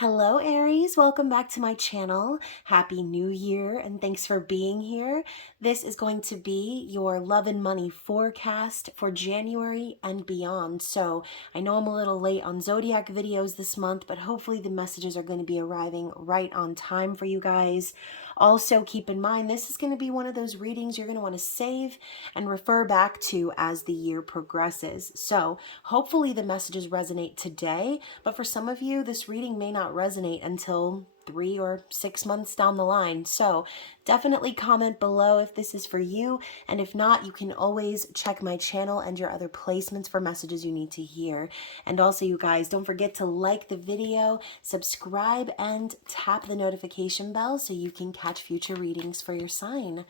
Hello Aries, welcome back to my channel. Happy New Year and thanks for being here. This is going to be your love and money forecast for January and beyond. So I know I'm a little late on zodiac videos this month, but hopefully the messages are going to be arriving right on time for you guys. Also keep in mind, this is going to be one of those readings you're going to want to save and refer back to as the year progresses. So hopefully the messages resonate today, but for some of you, this reading may not resonate until 3 or 6 months down the line. So definitely comment below if this is for you. And if not, you can always check my channel and your other placements for messages you need to hear. And also, you guys, don't forget to like the video, subscribe, and tap the notification bell so you can catch future readings for your sign.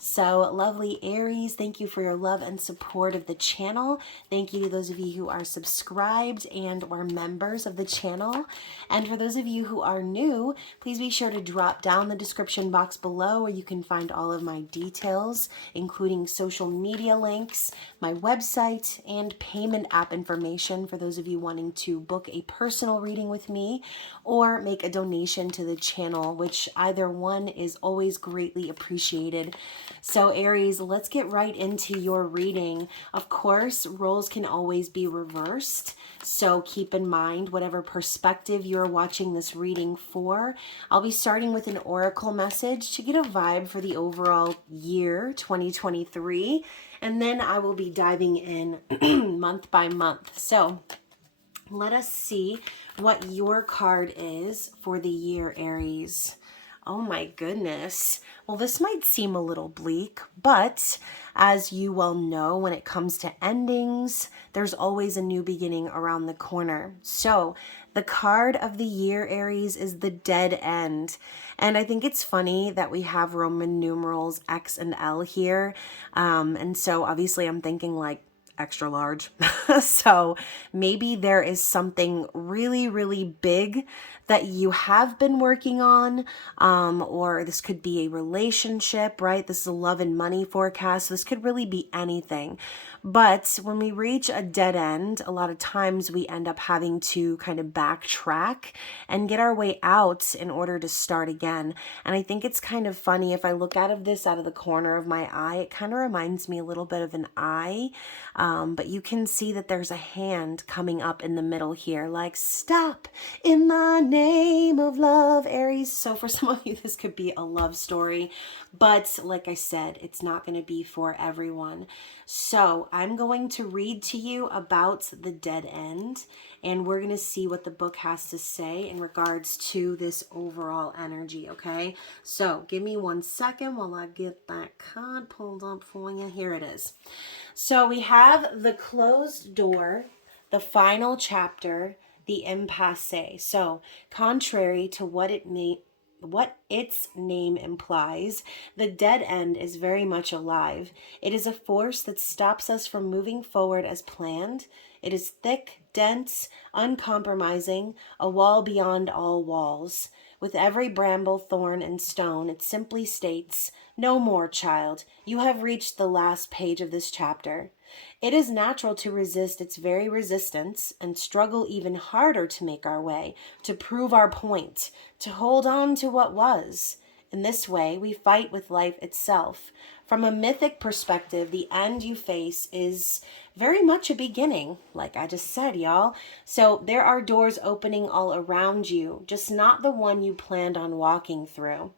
So lovely Aries, thank you for your love and support of the channel. Thank you to those of you who are subscribed and or members of the channel. And for those of you who are new, please be sure to drop down the description box below where you can find all of my details, including social media links, my website, and payment app information for those of you wanting to book a personal reading with me or make a donation to the channel, which either one is always greatly appreciated. So Aries, let's get right into your reading. Of course, roles can always be reversed, so keep in mind whatever perspective you're watching this reading for. I'll be starting with an oracle message to get a vibe for the overall year 2023, and then I will be diving in month by month. So let us see what your card is for the year, Aries. Oh my goodness. Well, this might seem a little bleak, but as you well know, when it comes to endings, there's always a new beginning around the corner. So the card of the year, Aries, is the dead end. And I think it's funny that we have Roman numerals X and L here. And so obviously I'm thinking like extra large. So maybe there is something really, really big that you have been working on, or this could be a relationship, right? This is a love and money forecast. This could really be anything. But when we reach a dead end, a lot of times we end up having to kind of backtrack and get our way out in order to start again. And I think it's kind of funny if I look out of this out of the corner of my eye, it kind of reminds me a little bit of an eye. But you can see that there's a hand coming up in the middle here, like stop in the name of love, Aries. So for some of you, this could be a love story, but like I said, it's not going to be for everyone. So I'm going to read to you about the dead end, and we're going to see what the book has to say in regards to this overall energy, okay? So give me 1 second while I get that card pulled up for you. Here it is. So we have the closed door, the final chapter, the impasse. So contrary to what its name implies, the dead end is very much alive. It is a force that stops us from moving forward as planned. It is thick, dense, uncompromising, a wall beyond all walls. With every bramble, thorn, and stone, it simply states, "No more, child. You have reached the last page of this chapter." It is natural to resist its very resistance and struggle even harder to make our way, to prove our point, to hold on to what was. In this way, we fight with life itself. From a mythic perspective, the end you face is very much a beginning, like I just said, y'all. So there are doors opening all around you, just not the one you planned on walking through.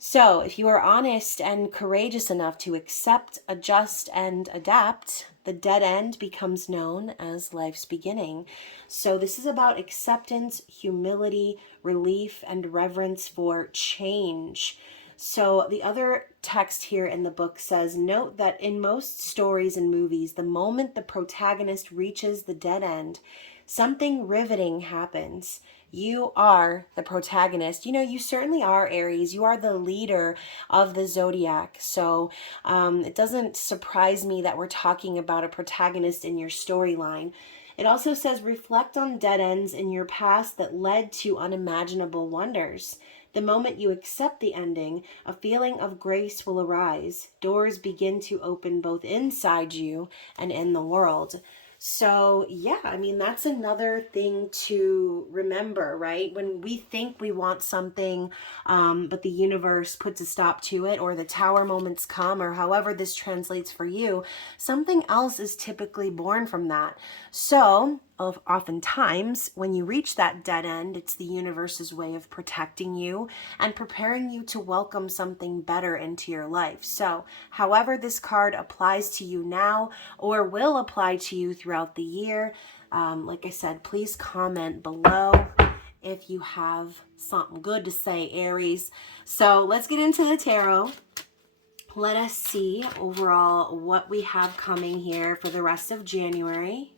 So if you are honest and courageous enough to accept, adjust, and adapt, the dead end becomes known as life's beginning. So this is about acceptance, humility, relief, and reverence for change. So the other text here in the book says, note that in most stories and movies, the moment the protagonist reaches the dead end, something riveting happens. You are the protagonist. You know, you certainly are, Aries. You are the leader of the zodiac. So it doesn't surprise me that we're talking about a protagonist in your storyline. It also says, reflect on dead ends in your past that led to unimaginable wonders. The moment you accept the ending, a feeling of grace will arise. Doors begin to open both inside you and in the world. So yeah, I mean, that's another thing to remember, right? When we think we want something, but the universe puts a stop to it, or the tower moments come, or however this translates for you, something else is typically born from that. So oftentimes when you reach that dead end, it's the universe's way of protecting you and preparing you to welcome something better into your life. So however this card applies to you now or will apply to you throughout the year, like I said, please comment below if you have something good to say, Aries. So let's get into the tarot. Let us see overall what we have coming here for the rest of January.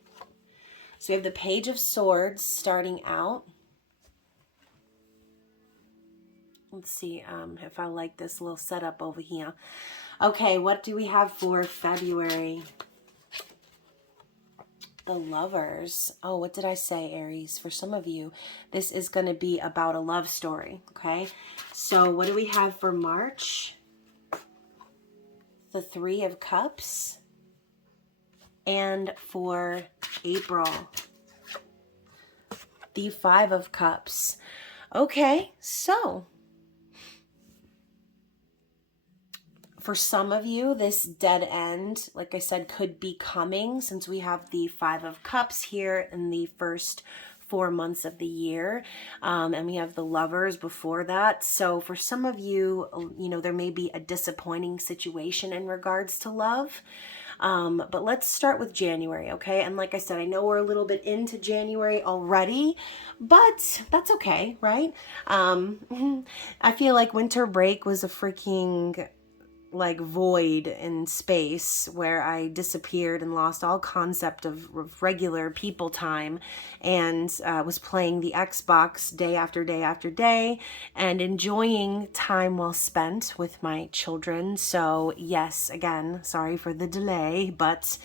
So we have the Page of Swords starting out. Let's see if I like this little setup over here. Okay, what do we have for February? The Lovers. Oh, what did I say, Aries? For some of you, this is going to be about a love story, okay? So what do we have for March? The Three of Cups. And for April, the Five of Cups. Okay, so for some of you, this dead end, like I said, could be coming since we have the Five of Cups here in the first 4 months of the year. And we have the Lovers before that. So for some of you, you know, there may be a disappointing situation in regards to love. But let's start with January, okay? And like I said, I know we're a little bit into January already, but that's okay, right? I feel like winter break was a freaking like void in space where I disappeared and lost all concept of regular people time, and was playing the Xbox day after day after day and enjoying time well spent with my children. So yes, again, sorry for the delay, but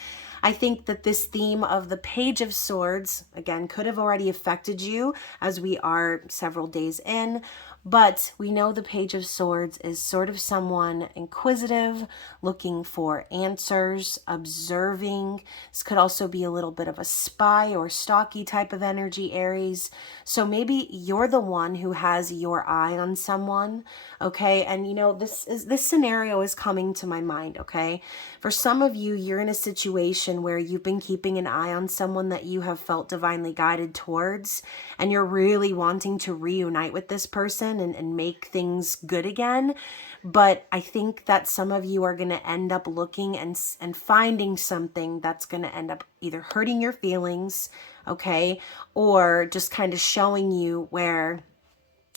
I think that this theme of the Page of Swords, again, could have already affected you as we are several days in. But we know the Page of Swords is sort of someone inquisitive, looking for answers, observing. This could also be a little bit of a spy or stalky type of energy, Aries. So maybe you're the one who has your eye on someone, okay? And you know, this scenario is coming to my mind, okay? For some of you, you're in a situation where you've been keeping an eye on someone that you have felt divinely guided towards, and you're really wanting to reunite with this person and make things good again. But I think that some of you are going to end up looking and finding something that's going to end up either hurting your feelings, okay, or just kind of showing you where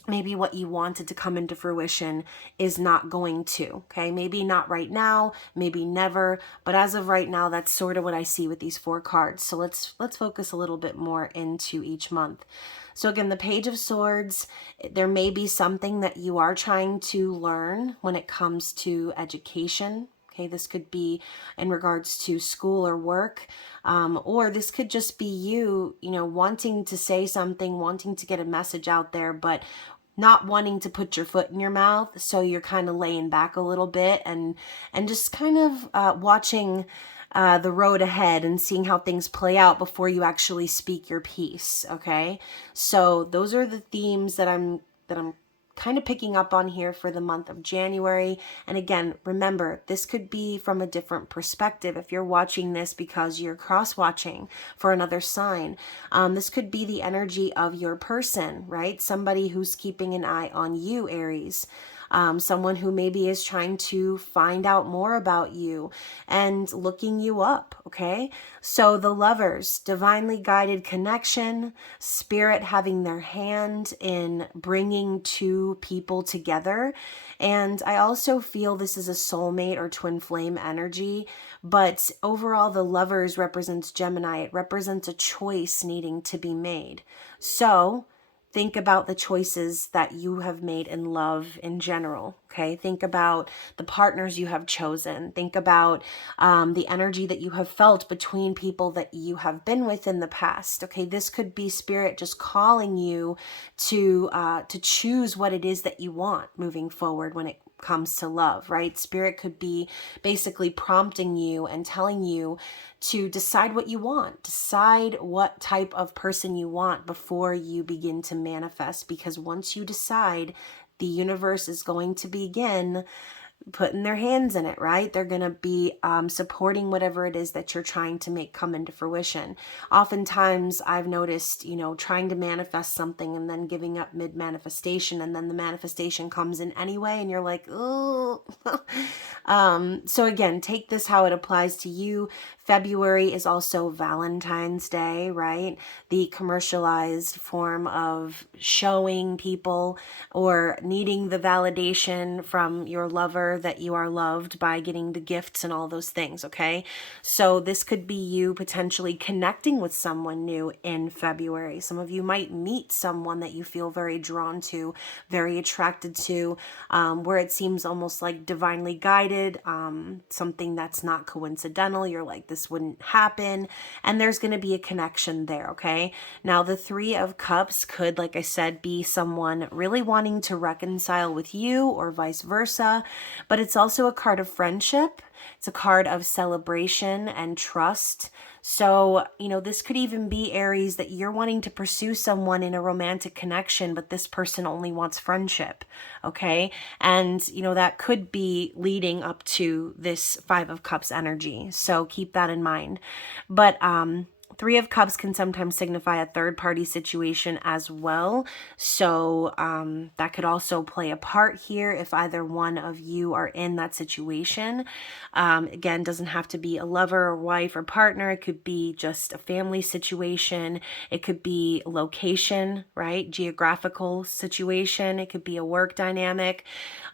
maybe what you wanted to come into fruition is not going to, okay? Maybe not right now, maybe never, but as of right now, that's sort of what I see with these 4 cards. So let's focus a little bit more into each month. So again, the Page of Swords, there may be something that you are trying to learn when it comes to education. Okay, this could be in regards to school or work, or this could just be you, you know, wanting to say something, wanting to get a message out there, but not wanting to put your foot in your mouth. So you're kind of laying back a little bit and just kind of watching the road ahead and seeing how things play out before you actually speak your piece. Okay, so those are the themes that I'm kind of picking up on here for the month of January. And again, remember, this could be from a different perspective. If you're watching this because you're cross-watching for another sign, this could be the energy of your person, right? Somebody who's keeping an eye on you, Aries. Someone who maybe is trying to find out more about you and looking you up, okay? So the Lovers, divinely guided connection, spirit having their hand in bringing two people together. And I also feel this is a soulmate or twin flame energy, but overall the Lovers represents Gemini. It represents a choice needing to be made. So think about the choices that you have made in love in general, okay? Think about the partners you have chosen. Think about the energy that you have felt between people that you have been with in the past, okay? This could be spirit just calling you to choose what it is that you want moving forward comes to love, right? Spirit could be basically prompting you and telling you to decide what you want, decide what type of person you want before you begin to manifest. Because once you decide, the universe is going to begin putting their hands in it, right? They're going to be supporting whatever it is that you're trying to make come into fruition. Oftentimes, I've noticed, trying to manifest something and then giving up mid-manifestation, and then the manifestation comes in anyway, and you're like, oh. So again, take this how it applies to you. February is also Valentine's Day, right? The commercialized form of showing people or needing the validation from your lover that you are loved by getting the gifts and all those things, okay? So this could be you potentially connecting with someone new in February. Some of you might meet someone that you feel very drawn to, very attracted to, where it seems almost like divinely guided, something that's not coincidental. You're like, this wouldn't happen, and there's going to be a connection there, okay? Now, the Three of Cups could, like I said, be someone really wanting to reconcile with you or vice versa, but it's also a card of friendship. It's a card of celebration and trust. So, this could even be, Aries, that you're wanting to pursue someone in a romantic connection, but this person only wants friendship, okay? And, that could be leading up to this Five of Cups energy. So keep that in mind. But, Three of Cups can sometimes signify a third-party situation as well. So that could also play a part here if either one of you are in that situation. Again, doesn't have to be a lover or wife or partner. It could be just a family situation. It could be location, right? Geographical situation. It could be a work dynamic.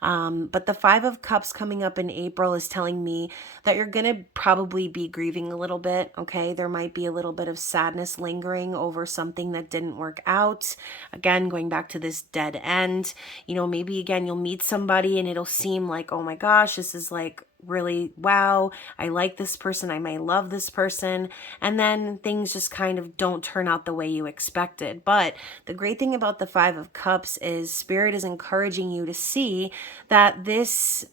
But the Five of Cups coming up in April is telling me that you're going to probably be grieving a little bit, okay? There might be a little bit of sadness lingering over something that didn't work out. Again, going back to this dead end, maybe again, you'll meet somebody and it'll seem like, oh my gosh, this is like really, wow, I like this person, I may love this person, and then things just kind of don't turn out the way you expected. But the great thing about the Five of Cups is Spirit is encouraging you to see that this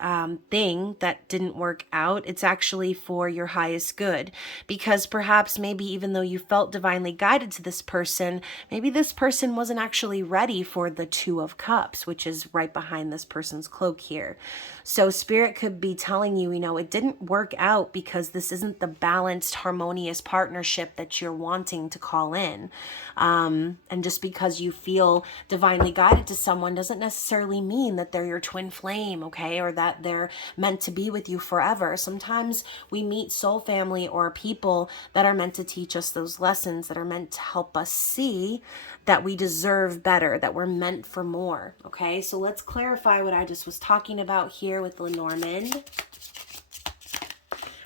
thing that didn't work out, it's actually for your highest good. Because perhaps maybe even though you felt divinely guided to this person, maybe this person wasn't actually ready for the Two of Cups, which is right behind this person's cloak here. So Spirit could be telling you, it didn't work out because this isn't the balanced, harmonious partnership that you're wanting to call in. And just because you feel divinely guided to someone doesn't necessarily mean that they're your twin flame, okay? Or that they're meant to be with you forever. Sometimes we meet soul family or people that are meant to teach us those lessons, that are meant to help us see that we deserve better, that we're meant for more, okay? So let's clarify what I just was talking about here with Lenormand.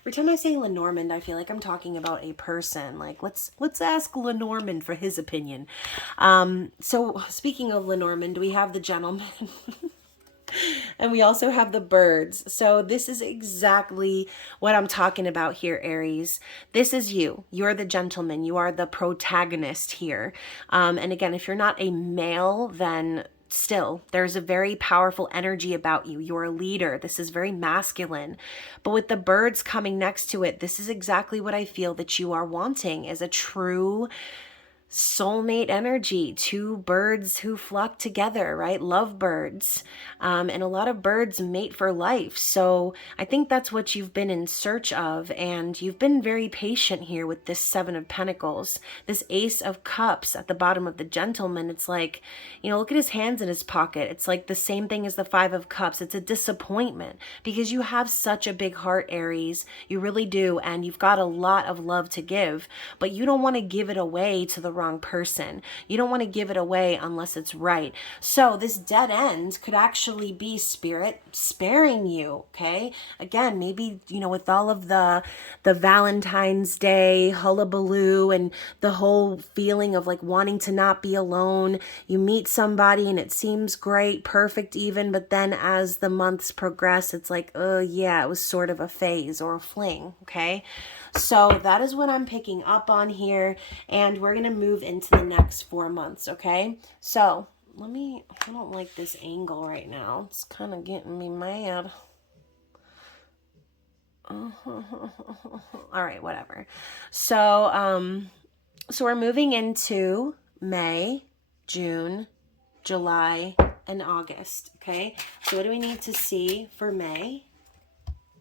Every time I say Lenormand, I feel like I'm talking about a person. Like, let's ask Lenormand for his opinion. So speaking of Lenormand, we have the gentleman. And we also have the birds. So this is exactly what I'm talking about here, Aries. This is you. You're the gentleman. You are the protagonist here. And again, if you're not a male, then still, there's a very powerful energy about you. You're a leader. This is very masculine. But with the birds coming next to it, this is exactly what I feel that you are wanting, is a true soulmate energy, two birds who flock together, right? Lovebirds. And a lot of birds mate for life. So I think that's what you've been in search of. And you've been very patient here with this Seven of Pentacles. This Ace of Cups at the bottom of the gentleman. It's like, look at his hands in his pocket. It's like the same thing as the Five of Cups. It's a disappointment because you have such a big heart, Aries. You really do. And you've got a lot of love to give, but you don't want to give it away to the wrong person. You don't want to give it away unless it's right. So this dead end could actually be Spirit sparing you, okay? Again, maybe, with all of the Valentine's Day hullabaloo and the whole feeling of like wanting to not be alone, you meet somebody and it seems great, perfect even, but then as the months progress, it's like, oh yeah, it was sort of a phase or a fling, okay? So that is what I'm picking up on here, and we're going to move into the next 4 months, okay? So I don't like this angle right now. It's kind of getting me mad. All right, whatever. So we're moving into May, June, July, and August, okay? So what do we need to see for May?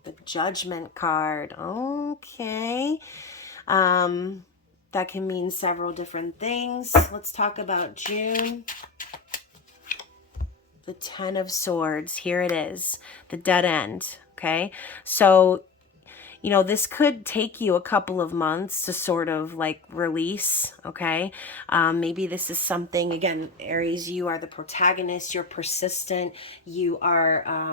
The Judgment card. Okay. That can mean several different things. Let's talk about June. The Ten of Swords. Here it is. The dead end. Okay. So, you know, this could take you a couple of months to sort of like release, okay? Maybe this is something, again, Aries, you are the protagonist, you're persistent, you are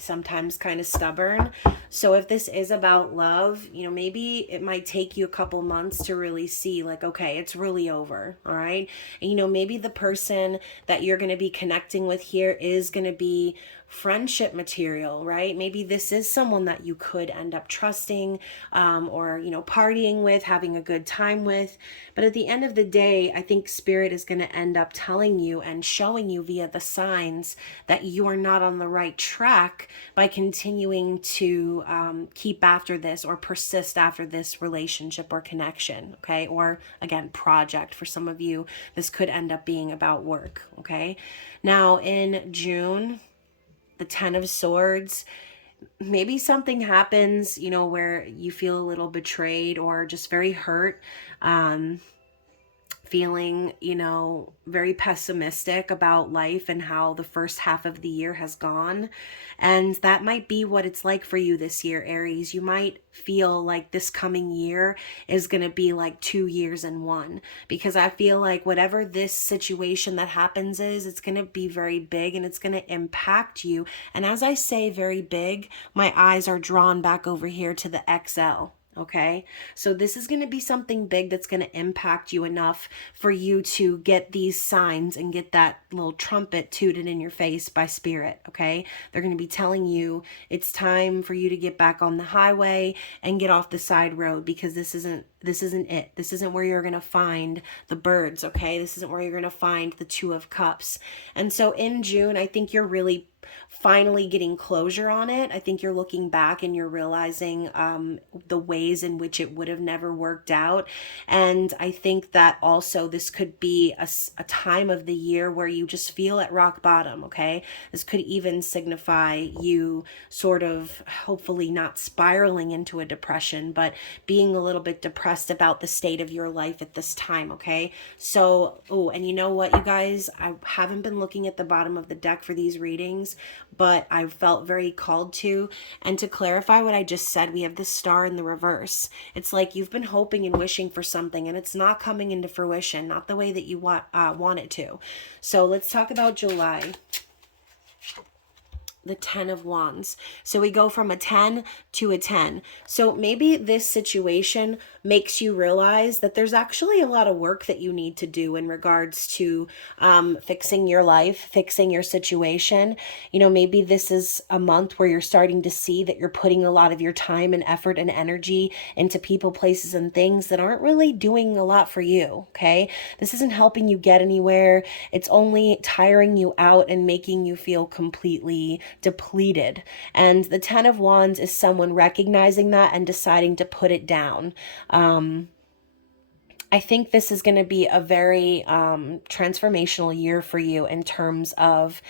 sometimes kind of stubborn. So if this is about love, you know, maybe it might take you a couple months to really see like, okay, it's really over, all right? And, you know, maybe the person that you're going to be connecting with here is going to be friendship material, right? Maybe this is someone that you could end up trusting, or, you know, partying with, having a good time with. But at the end of the day, I think Spirit is going to end up telling you and showing you via the signs that you are not on the right track by continuing to keep after this or persist after this relationship or connection, okay? Or again, project. For some of you, this could end up being about work, okay? Now in June, the Ten of Swords, maybe something happens, you know, where you feel a little betrayed or just very hurt, feeling, you know, very pessimistic about life and how the first half of the year has gone. And that might be what it's like for you this year, Aries. You might feel like this coming year is going to be like 2 years in one, because I feel like whatever this situation that happens is, it's going to be very big and it's going to impact you. And as I say very big, my eyes are drawn back over here to the XL. Okay, so this is going to be something big that's going to impact you enough for you to get these signs and get that little trumpet tooted in your face by Spirit. Okay, they're going to be telling you it's time for you to get back on the highway and get off the side road, because this isn't it. This isn't where you're going to find the birds. Okay, this isn't where you're going to find the Two of Cups. And so in June, I think you're really finally getting closure on it. I think you're looking back and you're realizing the ways in which it would have never worked out. And I think that also this could be a time of the year where you just feel at rock bottom, okay? This could even signify you sort of hopefully not spiraling into a depression, but being a little bit depressed about the state of your life at this time, okay? So, oh, and you know what, you guys? I haven't been looking at the bottom of the deck for these readings, but I felt very called to. And to clarify what I just said, we have the Star in the reverse. It's like you've been hoping and wishing for something and it's not coming into fruition, not the way that you want it to. So let's talk about July. The Ten of Wands. So we go from a 10 to a 10. So maybe this situation makes you realize that there's actually a lot of work that you need to do in regards to fixing your life, fixing your situation. You know, maybe this is a month where you're starting to see that you're putting a lot of your time and effort and energy into people, places, and things that aren't really doing a lot for you, okay? This isn't helping you get anywhere. It's only tiring you out and making you feel completely depleted. And the Ten of Wands is someone recognizing that and deciding to put it down. I think this is going to be a very transformational year for you in terms of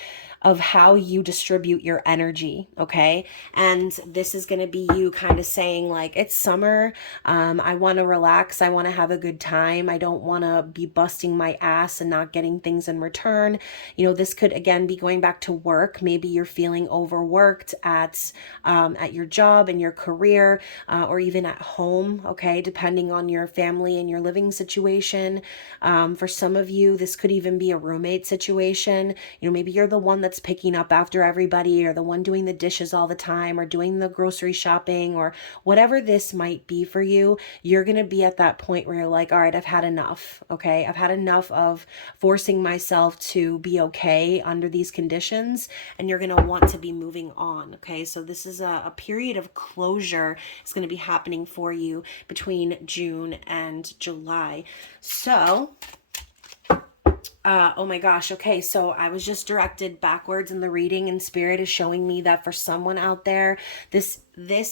how you distribute your energy, okay? And this is going to be you kind of saying like, it's summer, I want to relax, I want to have a good time, I don't want to be busting my ass and not getting things in return. You know, this could again be going back to work. Maybe you're feeling overworked at your job and your career, or even at home, okay, depending on your family and your living situation. For some of you, this could even be a roommate situation. You know, maybe you're the one that's picking up after everybody, or the one doing the dishes all the time, or doing the grocery shopping, or whatever this might be for you. You're going to be at that point where you're like, all right, I've had enough. Okay. I've had enough of forcing myself to be okay under these conditions. And you're going to want to be moving on. Okay. So this is a period of closure. It's going to be happening for you between June and July. So, Oh my gosh. Okay. So I was just directed backwards in the reading, and Spirit is showing me that for someone out there, this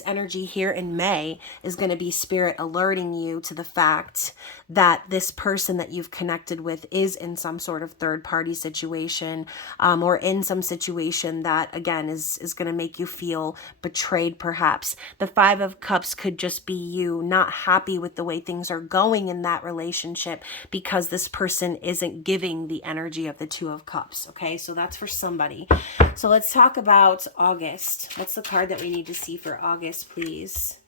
energy here in May is going to be Spirit alerting you to the fact that this person that you've connected with is in some sort of third party situation, or in some situation that, again, is going to make you feel betrayed, perhaps. The Five of Cups could just be you not happy with the way things are going in that relationship because this person isn't giving the energy of the Two of Cups. Okay, so that's for somebody. So let's talk about August. What's the card that we need to see for August, please?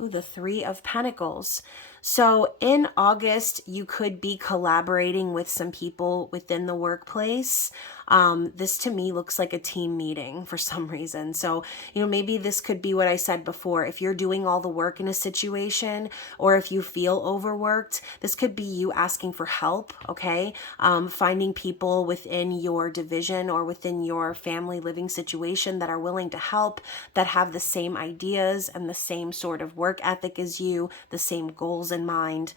Ooh, the Three of Pentacles. So in August, you could be collaborating with some people within the workplace. This to me looks like a team meeting for some reason. So, maybe this could be what I said before. If you're doing all the work in a situation, or if you feel overworked, this could be you asking for help, okay? Finding people within your division or within your family living situation that are willing to help, that have the same ideas and the same sort of work ethic as you, the same goals in mind.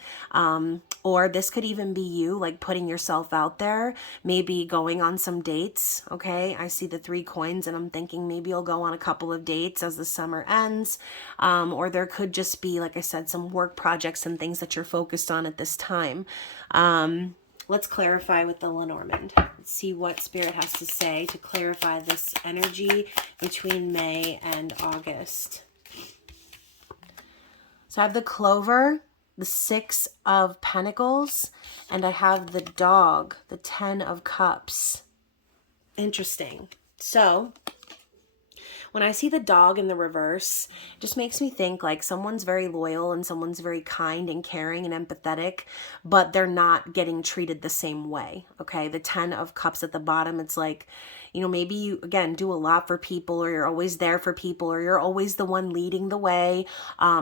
Or this could even be you like putting yourself out there, maybe going on some dates. Okay, I see the 3 coins and I'm thinking maybe you'll go on a couple of dates as the summer ends. Or there could just be, like I said, some work projects and things that you're focused on at this time. Let's clarify with the Lenormand. Let's see what Spirit has to say to clarify this energy between May and August. So I have the Clover, the 6 of Pentacles, and I have the Dog, the 10 of Cups. Interesting. So when I see the Dog in the reverse, it just makes me think like someone's very loyal and someone's very kind and caring and empathetic, but they're not getting treated the same way. Okay. The 10 of Cups at the bottom, it's like, maybe you, again, do a lot for people, or you're always there for people, or you're always the one leading the way,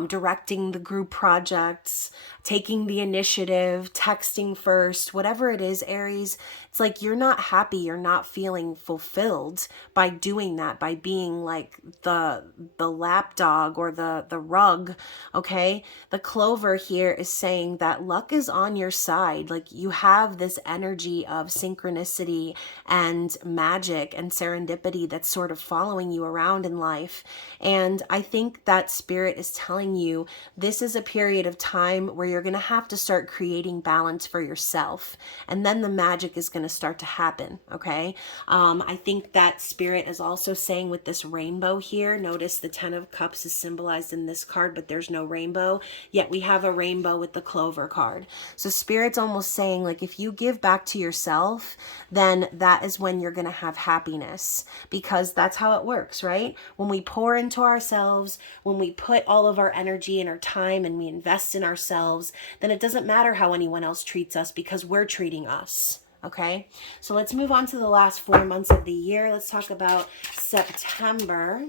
directing the group projects, taking the initiative, texting first, whatever it is, Aries. It's like you're not happy, you're not feeling fulfilled by doing that, by being like the lapdog or the rug, okay? The Clover here is saying that luck is on your side. Like you have this energy of synchronicity and magic and serendipity that's sort of following you around in life. And I think that Spirit is telling you this is a period of time where you're going to have to start creating balance for yourself. And then the magic is going to start to happen. Okay. I think that Spirit is also saying with this rainbow here, notice the 10 of Cups is symbolized in this card, but there's no rainbow, yet we have a rainbow with the Clover card. So Spirit's almost saying like, if you give back to yourself, then that is when you're going to have happiness, because that's how it works, right? When we pour into ourselves, when we put all of our energy and our time and we invest in ourselves, then it doesn't matter how anyone else treats us because we're treating us. Okay, so let's move on to the last 4 months of the year. Let's talk about September.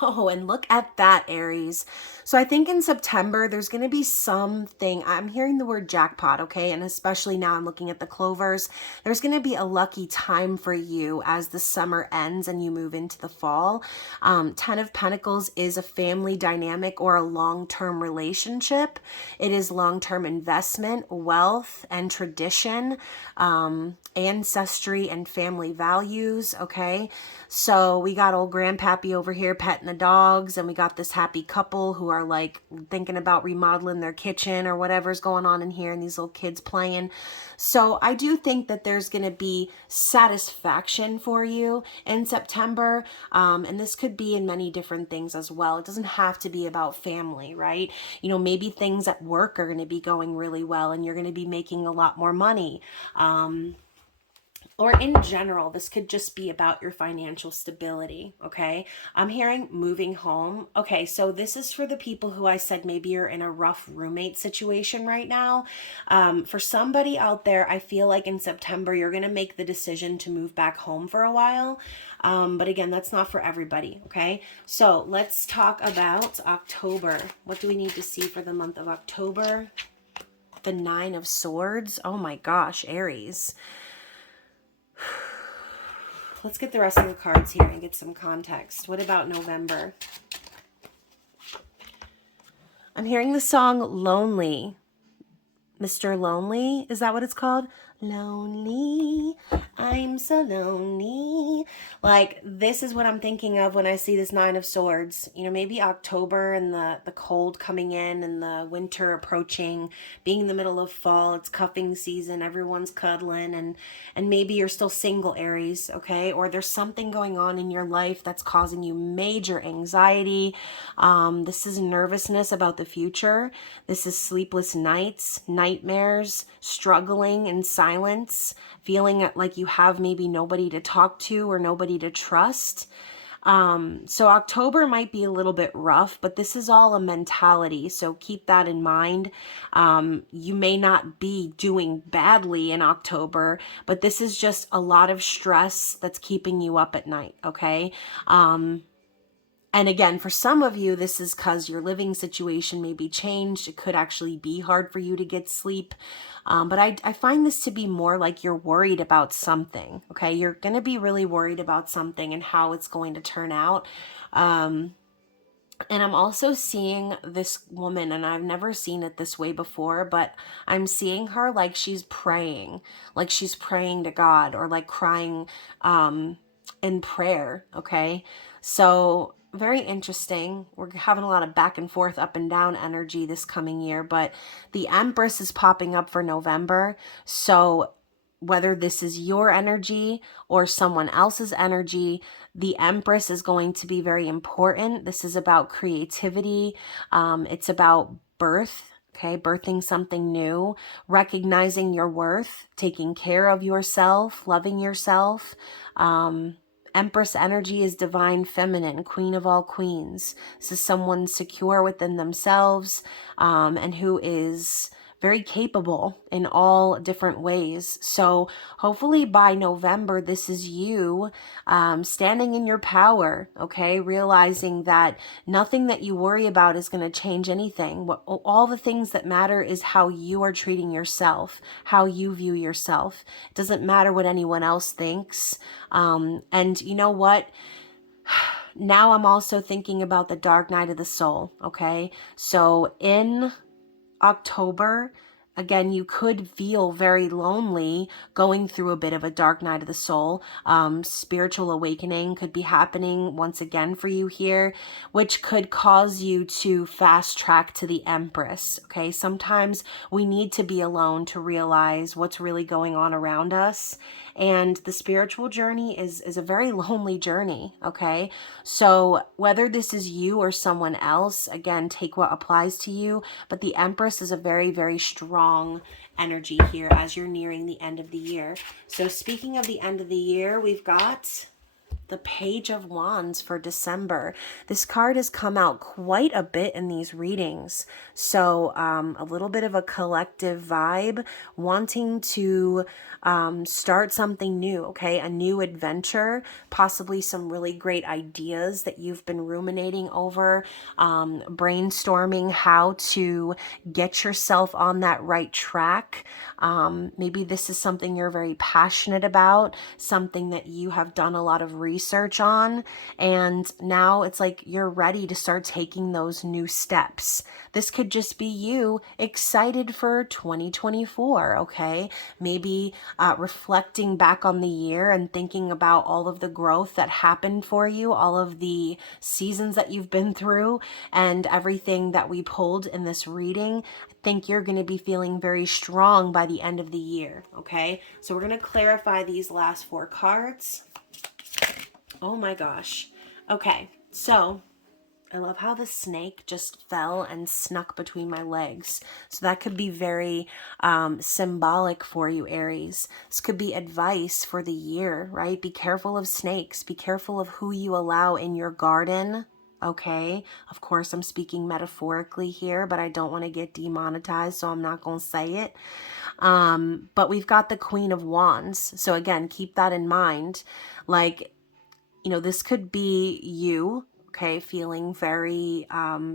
Oh, and look at that, Aries. So I think in September, there's going to be something. I'm hearing the word jackpot, okay? And especially now I'm looking at the clovers. There's going to be a lucky time for you as the summer ends and you move into the fall. 10 of Pentacles is a family dynamic or a long-term relationship. It is long-term investment, wealth, and tradition, ancestry, and family values, okay? So we got old Grandpappy over here petting the dogs, and we got this happy couple who are like thinking about remodeling their kitchen or whatever's going on in here, and these little kids playing. So I do think that there's going to be satisfaction for you in September, and this could be in many different things as well. It doesn't have to be about family, right? Maybe things at work are going to be going really well and you're going to be making a lot more money. Or in general, this could just be about your financial stability, okay? I'm hearing moving home. Okay, so this is for the people who I said maybe you're in a rough roommate situation right now. For somebody out there, I feel like in September, you're going to make the decision to move back home for a while. But again, that's not for everybody, okay? So let's talk about October. What do we need to see for the month of October? The 9 of Swords. Oh my gosh, Aries. Let's get the rest of the cards here and get some context. What about November? I'm hearing the song Lonely. Mr. Lonely. Is that what it's called? Lonely. I'm so lonely. Like, this is what I'm thinking of when I see this Nine of Swords. You know, maybe October and the cold coming in and the winter approaching, being in the middle of fall, it's cuffing season, everyone's cuddling, and maybe you're still single, Aries, okay? Or there's something going on in your life that's causing you major anxiety. This is nervousness about the future. This is sleepless nights, nightmares, struggling in silence, feeling like you have maybe nobody to talk to or nobody to trust. So October might be a little bit rough, but this is all a mentality. So keep that in mind. You may not be doing badly in October, but this is just a lot of stress that's keeping you up at night. Okay. And again, for some of you, this is because your living situation may be changed. It could actually be hard for you to get sleep. But I find this to be more like you're worried about something, okay? You're going to be really worried about something and how it's going to turn out. And I'm also seeing this woman, and I've never seen it this way before, but I'm seeing her like she's praying to God, or like crying in prayer, okay? So very interesting. We're having a lot of back and forth, up and down energy this coming year, but the Empress is popping up for November. So whether this is your energy or someone else's energy, the Empress is going to be very important. This is about creativity. It's about birth. Okay, birthing something new, recognizing your worth, taking care of yourself, loving yourself. Empress energy is divine feminine, queen of all queens. This is someone secure within themselves, and who is very capable in all different ways. So hopefully by November, this is you standing in your power, okay? Realizing that nothing that you worry about is going to change anything. All the things that matter is how you are treating yourself, how you view yourself. It doesn't matter what anyone else thinks. And you know what? Now I'm also thinking about the dark night of the soul, okay? So in October, again, you could feel very lonely, going through a bit of a dark night of the soul. Spiritual awakening could be happening once again for you here, which could cause you to fast track to the Empress. Okay, sometimes we need to be alone to realize what's really going on around us. And the spiritual journey is a very lonely journey, okay? So whether this is you or someone else, again, take what applies to you. But the Empress is a very, very strong energy here as you're nearing the end of the year. So speaking of the end of the year, we've got the Page of Wands for December. This card has come out quite a bit in these readings. So a little bit of a collective vibe, wanting to start something new, okay? A new adventure, possibly some really great ideas that you've been ruminating over, brainstorming how to get yourself on that right track. Maybe this is something you're very passionate about, something that you have done a lot of research on, and now it's like you're ready to start taking those new steps. This could just be you excited for 2024, okay? Maybe reflecting back on the year and thinking about all of the growth that happened for you, all of the seasons that you've been through, and everything that we pulled in this reading. I think you're going to be feeling very strong by the end of the year, okay? So we're going to clarify these last four cards. Oh my gosh. Okay, so I love how the snake just fell and snuck between my legs. So that could be very symbolic for you, Aries. This could be advice for the year, right? Be careful of snakes. Be careful of who you allow in your garden. Okay, of course, I'm speaking metaphorically here, but I don't want to get demonetized, so I'm not going to say it. But we've got the Queen of Wands. So again, keep that in mind. Like, you know, this could be you, okay, feeling very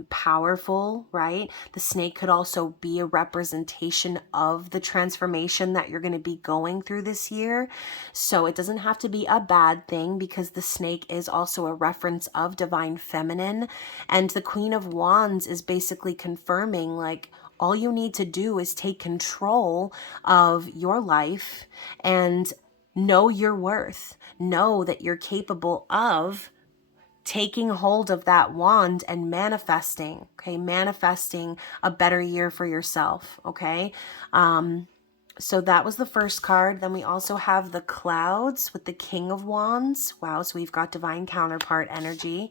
powerful, right? The snake could also be a representation of the transformation that you're going to be going through this year. So it doesn't have to be a bad thing, because the snake is also a reference of divine feminine. And the Queen of Wands is basically confirming, like, all you need to do is take control of your life and know your worth. Know that you're capable of taking hold of that wand and manifesting, okay? Manifesting a better year for yourself, okay? So that was the first card. Then we also have the clouds with the King of Wands. Wow, so we've got divine counterpart energy.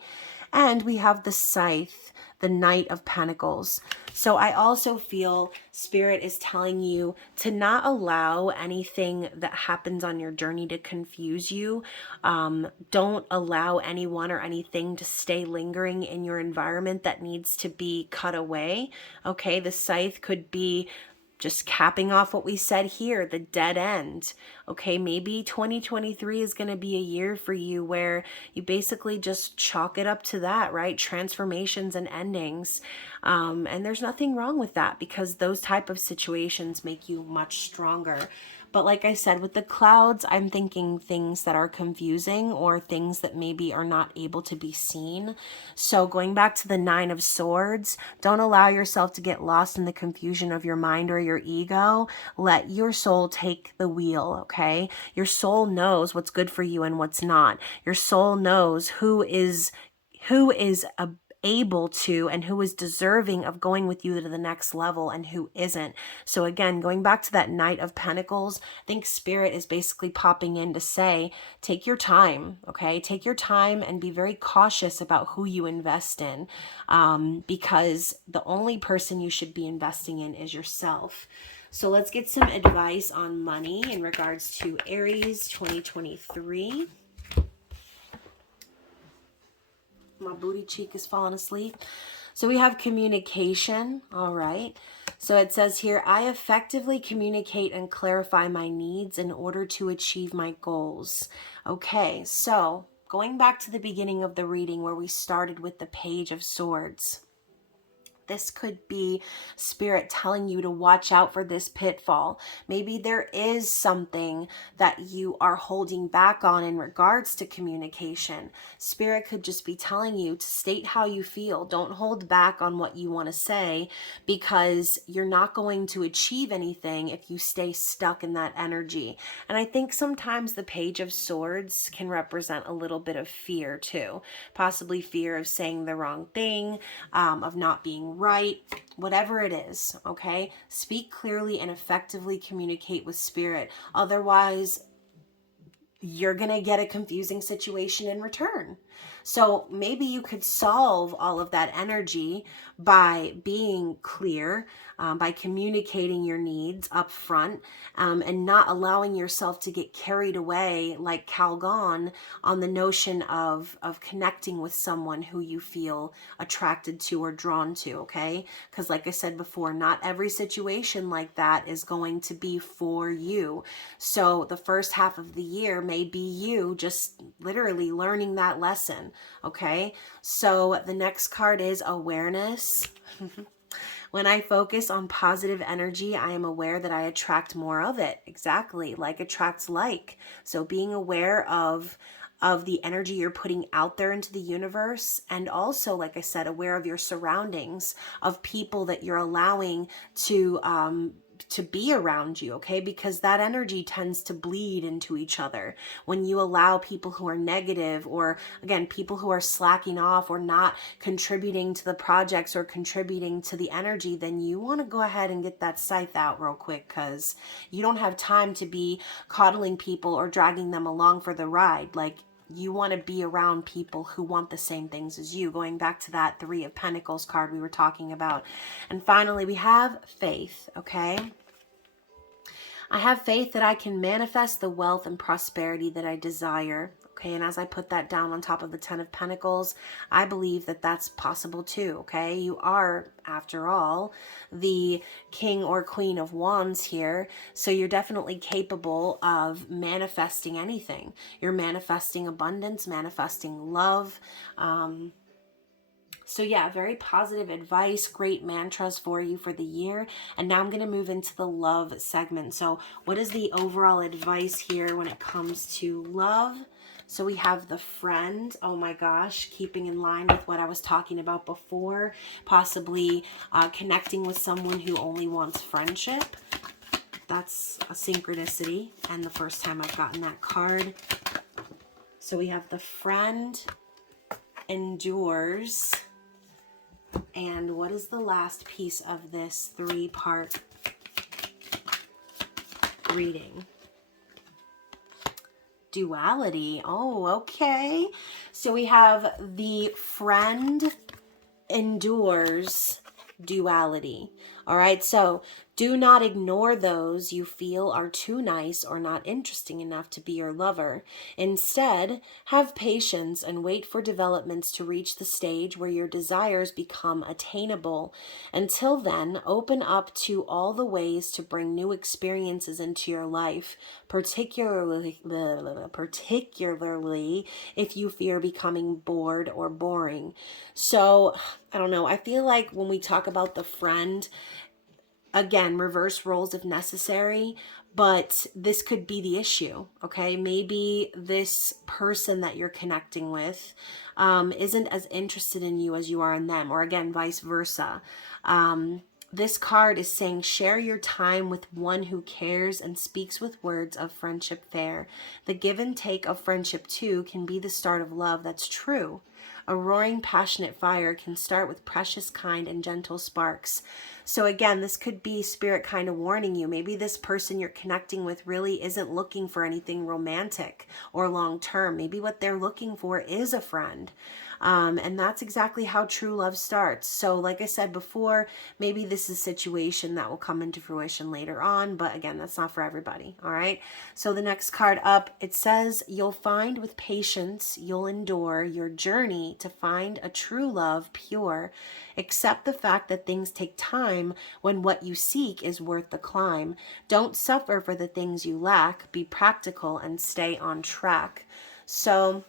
And we have the scythe, the Knight of Pentacles. So I also feel Spirit is telling you to not allow anything that happens on your journey to confuse you. Don't allow anyone or anything to stay lingering in your environment that needs to be cut away. Okay, the scythe could be just capping off what we said here, the dead end. Okay, maybe 2023 is going to be a year for you where you basically just chalk it up to that, right? Transformations and endings. And there's nothing wrong with that, because those type of situations make you much stronger. But like I said, with the clouds, I'm thinking things that are confusing or things that maybe are not able to be seen. So going back to the Nine of Swords, don't allow yourself to get lost in the confusion of your mind or your ego. Let your soul take the wheel, okay? Your soul knows what's good for you and what's not. Your soul knows who is able to and who is deserving of going with you to the next level and who isn't. So again, going back to that Knight of Pentacles, I think Spirit is basically popping in to say, take your time, okay? Take your time and be very cautious about who you invest in, because the only person you should be investing in is yourself. So let's get some advice on money in regards to Aries 2023. My booty cheek is falling asleep. So we have communication. All right. So it says here, I effectively communicate and clarify my needs in order to achieve my goals. Okay. So going back to the beginning of the reading where we started with the Page of Swords. This could be Spirit telling you to watch out for this pitfall. Maybe there is something that you are holding back on in regards to communication. Spirit could just be telling you to state how you feel. Don't hold back on what you want to say, because you're not going to achieve anything if you stay stuck in that energy. And I think sometimes the Page of Swords can represent a little bit of fear too. Possibly fear of saying the wrong thing, of not being right, whatever it is, okay? Speak clearly and effectively communicate with Spirit. Otherwise, you're going to get a confusing situation in return. So maybe you could solve all of that energy by being clear, by communicating your needs up front, and not allowing yourself to get carried away like Calgon on the notion of connecting with someone who you feel attracted to or drawn to, okay? Because like I said before, not every situation like that is going to be for you. So the first half of the year may be you just literally learning that lesson, okay? So the next card is awareness. When I focus on positive energy, I am aware that I attract more of it. Exactly, like attracts like. So being aware of the energy you're putting out there into the universe, and also, like I said, aware of your surroundings, of people that you're allowing to be around you, okay? Because that energy tends to bleed into each other. When you allow people who are negative, or again, people who are slacking off or not contributing to the projects or contributing to the energy, then you want to go ahead and get that scythe out real quick, because you don't have time to be coddling people or dragging them along for the ride. Like, you want to be around people who want the same things as you, going back to that Three of Pentacles card we were talking about. And finally, we have faith, okay? I have faith that I can manifest the wealth and prosperity that I desire. Okay, and as I put that down on top of the Ten of Pentacles, I believe that that's possible too, okay? You are, after all, the King or Queen of Wands here, so you're definitely capable of manifesting anything. You're manifesting abundance, manifesting love, so yeah, very positive advice, great mantras for you for the year. And now I'm going to move into the love segment. So what is the overall advice here when it comes to love? So we have the friend. Oh my gosh, keeping in line with what I was talking about before, possibly connecting with someone who only wants friendship. That's a synchronicity, and the first time I've gotten that card. So we have the friend endures. And what is the last piece of this 3-part reading? Duality. Oh, okay. So we have the friend endures duality. All right. So do not ignore those you feel are too nice or not interesting enough to be your lover. Instead, have patience and wait for developments to reach the stage where your desires become attainable. Until then, open up to all the ways to bring new experiences into your life, particularly if you fear becoming bored or boring. So, I don't know. I feel like when we talk about the friend, again, reverse roles if necessary, but this could be the issue, okay? Maybe this person that you're connecting with isn't as interested in you as you are in them, or again, vice versa. This card is saying share your time with one who cares and speaks with words of friendship fair. The give and take of friendship too can be the start of love that's true. A roaring, passionate fire can start with precious, kind, and gentle sparks. So again, this could be spirit kind of warning you. Maybe this person you're connecting with really isn't looking for anything romantic or long-term. Maybe what they're looking for is a friend. And that's exactly how true love starts. So like I said before, maybe this is a situation that will come into fruition later on, but again, that's not for everybody. All right. So the next card up, it says, you'll find with patience, you'll endure your journey to find a true love pure. Accept the fact that things take time when what you seek is worth the climb. Don't suffer for the things you lack. Be practical and stay on track. So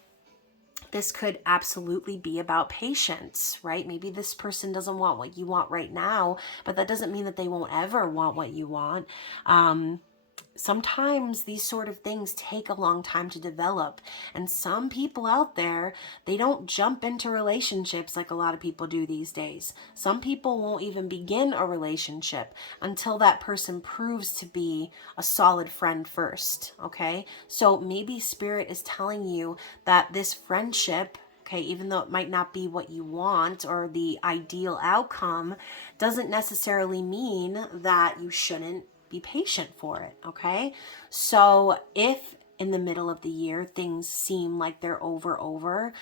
this could absolutely be about patience, right? Maybe this person doesn't want what you want right now, but that doesn't mean that they won't ever want what you want. Sometimes these sort of things take a long time to develop. And some people out there, they don't jump into relationships like a lot of people do these days. Some people won't even begin a relationship until that person proves to be a solid friend first, okay? So maybe Spirit is telling you that this friendship, okay, even though it might not be what you want or the ideal outcome, doesn't necessarily mean that you shouldn't be patient for it, okay? So if in the middle of the year things seem like they're over,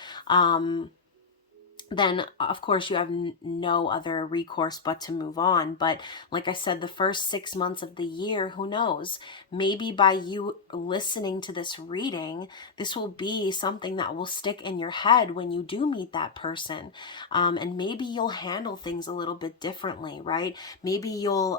then of course you have no other recourse but to move on. But like I said, the first 6 months of the year, who knows, maybe by you listening to this reading, this will be something that will stick in your head when you do meet that person. And maybe you'll handle things a little bit differently, right? Maybe you'll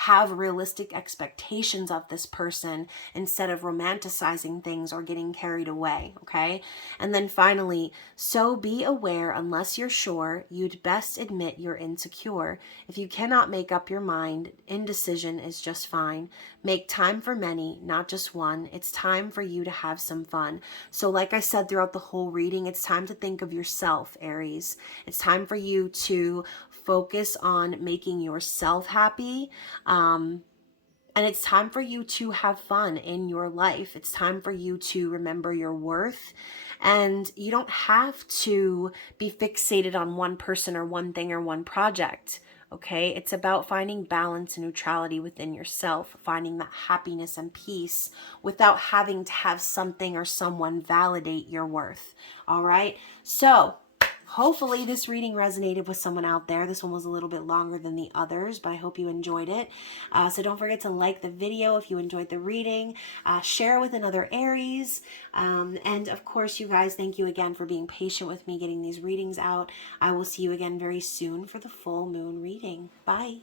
have realistic expectations of this person instead of romanticizing things or getting carried away, okay? And then finally, so be aware, unless you're sure, you'd best admit you're insecure. If you cannot make up your mind, indecision is just fine. Make time for many, not just one. It's time for you to have some fun. So like I said throughout the whole reading, it's time to think of yourself, Aries. It's time for you to focus on making yourself happy. And it's time for you to have fun in your life. It's time for you to remember your worth. And you don't have to be fixated on one person or one thing or one project. Okay? It's about finding balance and neutrality within yourself, finding that happiness and peace without having to have something or someone validate your worth. All right? So, hopefully this reading resonated with someone out there. This one was a little bit longer than the others, but I hope you enjoyed it. So don't forget to like the video if you enjoyed the reading. Share with another Aries. And of course, you guys, thank you again for being patient with me getting these readings out. I will see you again very soon for the full moon reading. Bye.